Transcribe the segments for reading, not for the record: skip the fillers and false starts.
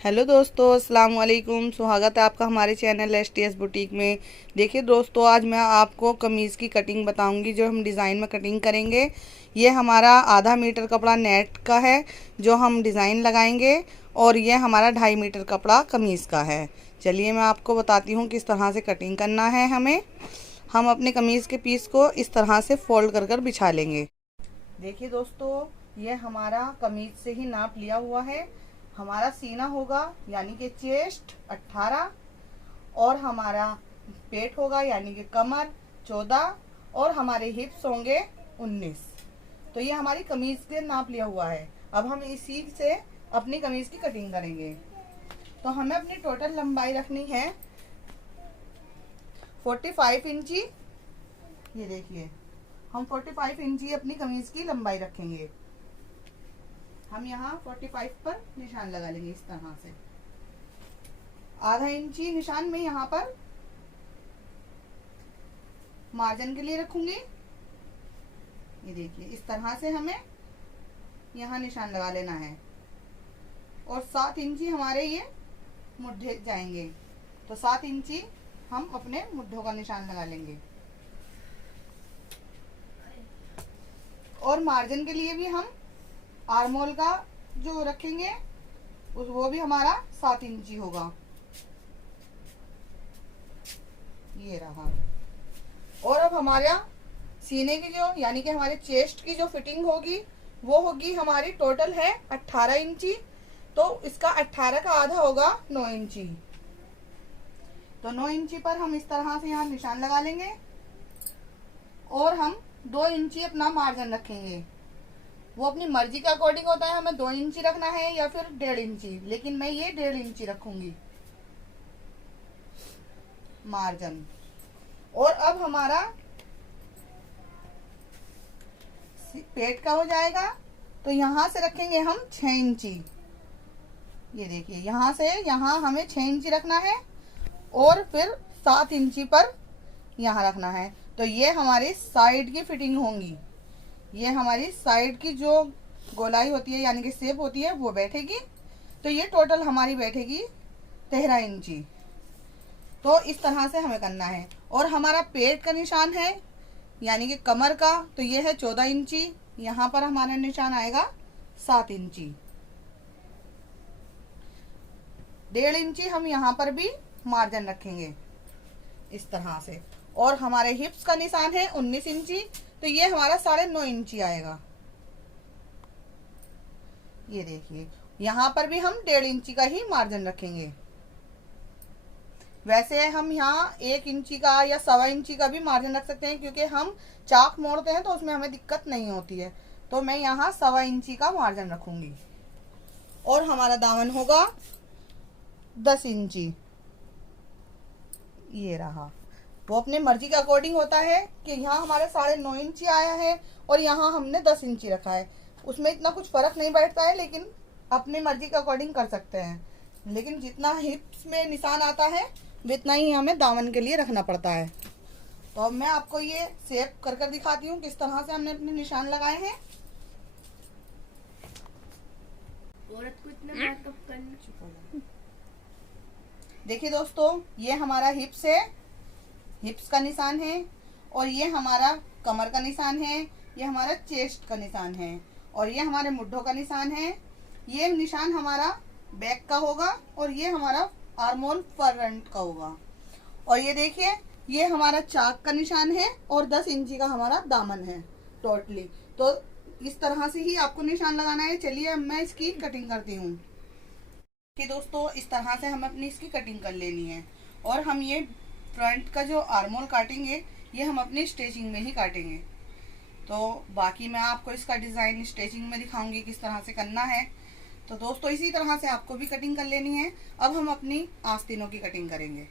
Hello दोस्तों, अस्सलाम वालेकुम। स्वागत है आपका हमारे चैनल STS बुटीक में। देखिए दोस्तों, आज मैं आपको कमीज़ की कटिंग बताऊंगी जो हम डिज़ाइन में कटिंग करेंगे। ये हमारा आधा मीटर कपड़ा नेट का है जो हम डिज़ाइन लगाएंगे, और ये हमारा 2.5 मीटर कपड़ा कमीज़ का है। चलिए मैं आपको बताती हूँ किस तरह से कटिंग करना है। हम अपने कमीज़ के पीस को इस तरह से फोल्ड कर कर बिछा लेंगे। देखिए दोस्तों, ये हमारा कमीज से ही नाप लिया हुआ है। हमारा सीना होगा यानी कि चेस्ट 18, और हमारा पेट होगा यानी कि कमर 14, और हमारे हिप्स होंगे 19। तो ये हमारी कमीज से नाप लिया हुआ है। अब हम इसी से अपनी कमीज की कटिंग करेंगे। तो हमें अपनी टोटल लंबाई रखनी है 45 इंची। ये देखिए, हम 45 इंची अपनी कमीज की लंबाई रखेंगे। हम यहाँ 45 पर निशान लगा लेंगे इस तरह से। आधा इंची निशान में यहाँ पर मार्जिन के लिए रखूंगी। ये देखिए, इस तरह से हमें यहाँ निशान लगा लेना है। और 7 इंची हमारे ये मुड्ढे जाएंगे, तो 7 इंची हम अपने मुड्ढों का निशान लगा लेंगे। और मार्जिन के लिए भी हम आर्मोल का जो रखेंगे वो भी हमारा 7 इंची होगा। ये रहा। और अब हमारा सीने की जो यानी कि हमारे चेस्ट की जो फिटिंग होगी वो होगी हमारी टोटल है 18 इंची। तो इसका 18 का आधा होगा 9 इंची। तो 9 इंची पर हम इस तरह से यहाँ निशान लगा लेंगे, और हम 2 इंची अपना मार्जिन रखेंगे। वो अपनी मर्जी के अकॉर्डिंग होता है, हमें 2 इंची रखना है या फिर 1.5 इंची, लेकिन मैं ये 1.5 इंची रखूंगी मार्जिन। और अब हमारा पेट का हो जाएगा, तो यहाँ से रखेंगे हम 6 इंची। ये देखिए, यहाँ से यहाँ हमें 6 इंची रखना है, और फिर 7 इंची पर यहाँ रखना है। तो ये हमारी साइड की फिटिंग होंगी। ये हमारी साइड की जो गोलाई होती है यानी कि शेप होती है वो बैठेगी। तो ये टोटल हमारी बैठेगी 13 इंची। तो इस तरह से हमें करना है। और हमारा पेट का निशान है यानी कि कमर का, तो ये है 14 इंची। यहाँ पर हमारा निशान आएगा 7 इंची। 1.5 इंची हम यहाँ पर भी मार्जिन रखेंगे इस तरह से। और हमारे हिप्स का निशान है 19 इंची, तो ये हमारा 9.5 इंची आएगा। ये देखिए, यहाँ पर भी हम 1.5 इंची का ही मार्जिन रखेंगे। वैसे हम यहाँ 1 इंची का या 1.25 इंची का भी मार्जिन रख सकते हैं, क्योंकि हम चाक मोड़ते हैं तो उसमें हमें दिक्कत नहीं होती है। तो मैं यहाँ 1.25 इंची का मार्जिन रखूंगी। और हमारा दामन होगा 10 इंची। ये रहा। वो अपने मर्जी के अकॉर्डिंग होता है कि यहाँ हमारे 9.5 इंची आया है और यहाँ हमने 10 इंची रखा है। उसमें इतना कुछ फर्क नहीं बैठता है, लेकिन अपनी मर्जी के अकॉर्डिंग कर सकते हैं। लेकिन जितना हिप्स में निशान आता है उतना ही हमें दामन के लिए रखना पड़ता है। तो अब मैं आपको ये शेप कर कर दिखाती हूँ किस तरह से हमने अपने निशान लगाए हैं। देखिए दोस्तों, ये हमारा हिप्स है, हिप्स का निशान है। और ये हमारा कमर का निशान है, ये हमारा चेस्ट का निशान है, और ये हमारे मुड्ढों का निशान है। ये निशान हमारा बैक का होगा, और ये हमारा आर्मोल फ्रंट का होगा। और ये देखिए, ये हमारा चाक का निशान है, और 10 इंची का हमारा दामन है टोटली। तो इस तरह से ही आपको निशान लगाना है। चलिए अब मैं इसकी कटिंग करती हूँ कि दोस्तों, इस तरह से हमें अपनी इसकी कटिंग कर लेनी है। और हम ये फ्रंट का जो आर्मोल काटेंगे ये हम अपनी स्टिचिंग में ही काटेंगे। तो बाकी मैं आपको इसका डिज़ाइन स्टिचिंग में दिखाऊंगी किस तरह से करना है। तो दोस्तों, इसी तरह से आपको भी कटिंग कर लेनी है। अब हम अपनी आस्तीनों की कटिंग करेंगे।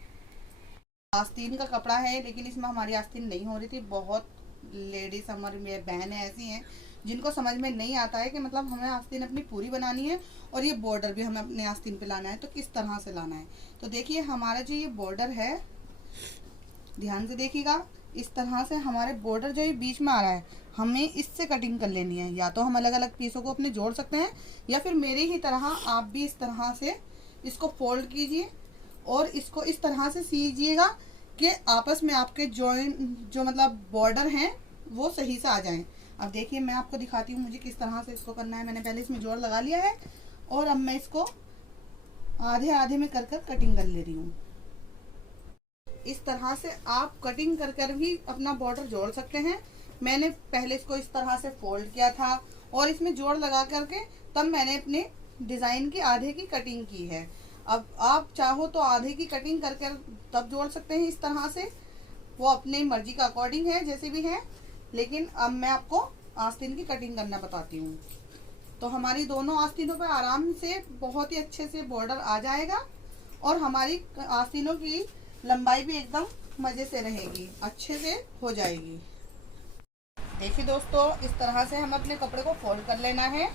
आस्तीन का कपड़ा है, लेकिन इसमें हमारी आस्तीन नहीं हो रही थी। बहुत लेडीज हमारी बहनें ऐसी हैं जिनको समझ में नहीं आता है कि मतलब हमें आस्तीन अपनी पूरी बनानी है, और ये बॉर्डर भी हमें अपने आस्तीन पे लाना है, तो किस तरह से लाना है। तो देखिए, हमारा जो ये बॉर्डर है, ध्यान से देखिएगा, इस तरह से हमारे बॉर्डर जो ये बीच में आ रहा है हमें इससे कटिंग कर लेनी है। या तो हम अलग अलग पीसों को अपने जोड़ सकते हैं, या फिर मेरे ही तरह आप भी इस तरह से इसको फोल्ड कीजिए और इसको इस तरह से सीजिएगा कि आपस में आपके जॉइंट जो मतलब बॉर्डर हैं वो सही से आ जाएं। अब देखिए मैं आपको दिखाती हूँ मुझे किस तरह से इसको करना है। मैंने पहले इसमें जोड़ लगा लिया है और अब मैं इसको आधे आधे में कर कटिंग कर ले रही हूँ। इस तरह से आप कटिंग कर भी अपना बॉर्डर जोड़ सकते हैं। मैंने पहले इसको इस तरह से फोल्ड किया था और इसमें जोड़ लगा करके तब मैंने अपने डिज़ाइन की आधे की कटिंग की है। अब आप चाहो तो आधे की कटिंग करके तब जोड़ सकते हैं इस तरह से, वो अपनी मर्जी का अकॉर्डिंग है जैसे भी है। लेकिन अब मैं आपको आस्तीन की कटिंग करना बताती हूँ। तो हमारी दोनों आस्तीनों पे आराम से बहुत ही अच्छे से बॉर्डर आ जाएगा और हमारी आस्तीनों की लंबाई भी एकदम मज़े से रहेगी, अच्छे से हो जाएगी। देखिए दोस्तों, इस तरह से हम अपने कपड़े को फोल्ड कर लेना है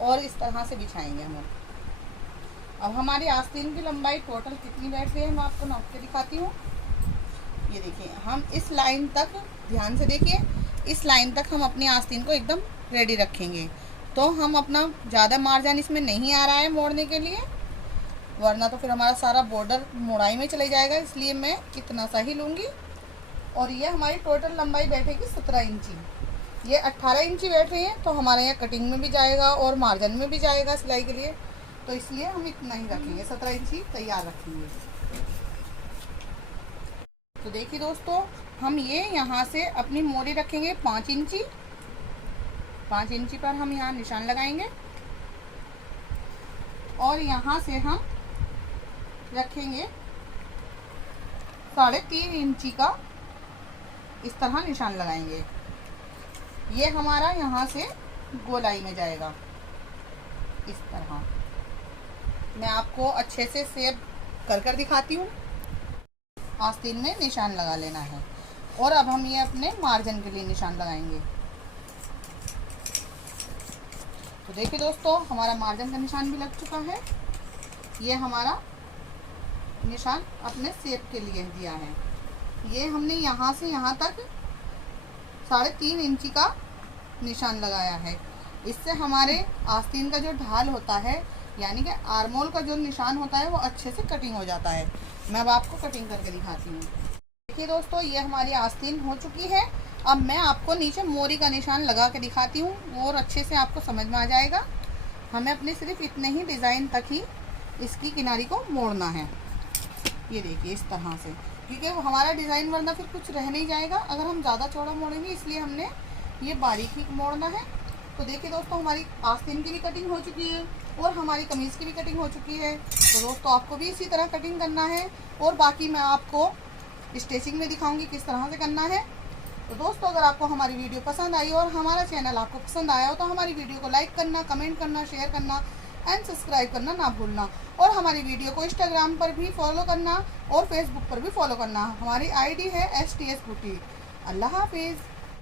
और इस तरह से बिछाएंगे हम। अब हमारी आस्तीन की लंबाई टोटल कितनी बैठ रही है मैं आपको नाप के दिखाती हूँ। ये देखिए, हम इस लाइन तक, ध्यान से देखिए, इस लाइन तक हम अपनी आस्तीन को एकदम रेडी रखेंगे। तो हम अपना ज़्यादा मार्जिन इसमें नहीं आ रहा है मोड़ने के लिए, वरना तो फिर हमारा सारा बॉर्डर मोड़ाई में चले जाएगा, इसलिए मैं इतना सा ही लूँगी। और ये हमारी टोटल लंबाई बैठेगी 17 इंची। ये 18 इंची बैठ रही है तो हमारे यहाँ कटिंग में भी जाएगा और मार्जिन में भी जाएगा सिलाई के लिए, तो इसलिए हम इतना ही रखेंगे, 17 इंची तैयार रखेंगे। तो देखिए दोस्तों, हम ये यहाँ से अपनी मोरी रखेंगे 5 इंची। 5 इंची पर हम यहाँ निशान लगाएंगे और यहाँ से हम रखेंगे 3.5 इंची का, इस तरह निशान लगाएंगे। ये हमारा यहाँ से गोलाई में जाएगा इस तरह। मैं आपको अच्छे से शेप कर दिखाती हूँ। आस्तीन में निशान लगा लेना है और अब हम ये अपने मार्जिन के लिए निशान लगाएंगे। तो देखिए दोस्तों, हमारा मार्जिन का निशान भी लग चुका है। ये हमारा निशान अपने शेप के लिए दिया है। ये हमने यहाँ से यहाँ तक 3.5 इंची का निशान लगाया है। इससे हमारे आस्तीन का जो ढाल होता है, यानी कि आर्मोल का जो निशान होता है, वो अच्छे से कटिंग हो जाता है। मैं अब आपको कटिंग करके दिखाती हूँ। देखिए दोस्तों, ये हमारी आस्तीन हो चुकी है। अब मैं आपको नीचे मोरी का निशान लगा के दिखाती हूँ और अच्छे से आपको समझ में आ जाएगा। हमें अपने सिर्फ इतने ही डिज़ाइन तक ही इसकी किनारी को मोड़ना है। ये देखिए इस तरह से, क्योंकि हमारा डिज़ाइन वरना फिर कुछ रह नहीं जाएगा अगर हम ज़्यादा चौड़ा मोड़ेंगे, इसलिए हमने ये बारीक ही मोड़ना है। तो देखिए दोस्तों, हमारी आस्तीन की भी कटिंग हो चुकी है और हमारी कमीज़ की भी कटिंग हो चुकी है। तो दोस्तों, आपको भी इसी तरह कटिंग करना है और बाकी मैं आपको स्टिचिंग में दिखाऊंगी किस तरह से करना है। तो दोस्तों, अगर आपको हमारी वीडियो पसंद आई और हमारा चैनल आपको पसंद आया हो तो हमारी वीडियो को लाइक करना, कमेंट करना, शेयर करना एंड सब्सक्राइब करना ना भूलना। और हमारी वीडियो को इंस्टाग्राम पर भी फॉलो करना और फेसबुक पर भी फॉलो करना। हमारी आईडी है STS बुटीक। अल्लाह हाफिज़।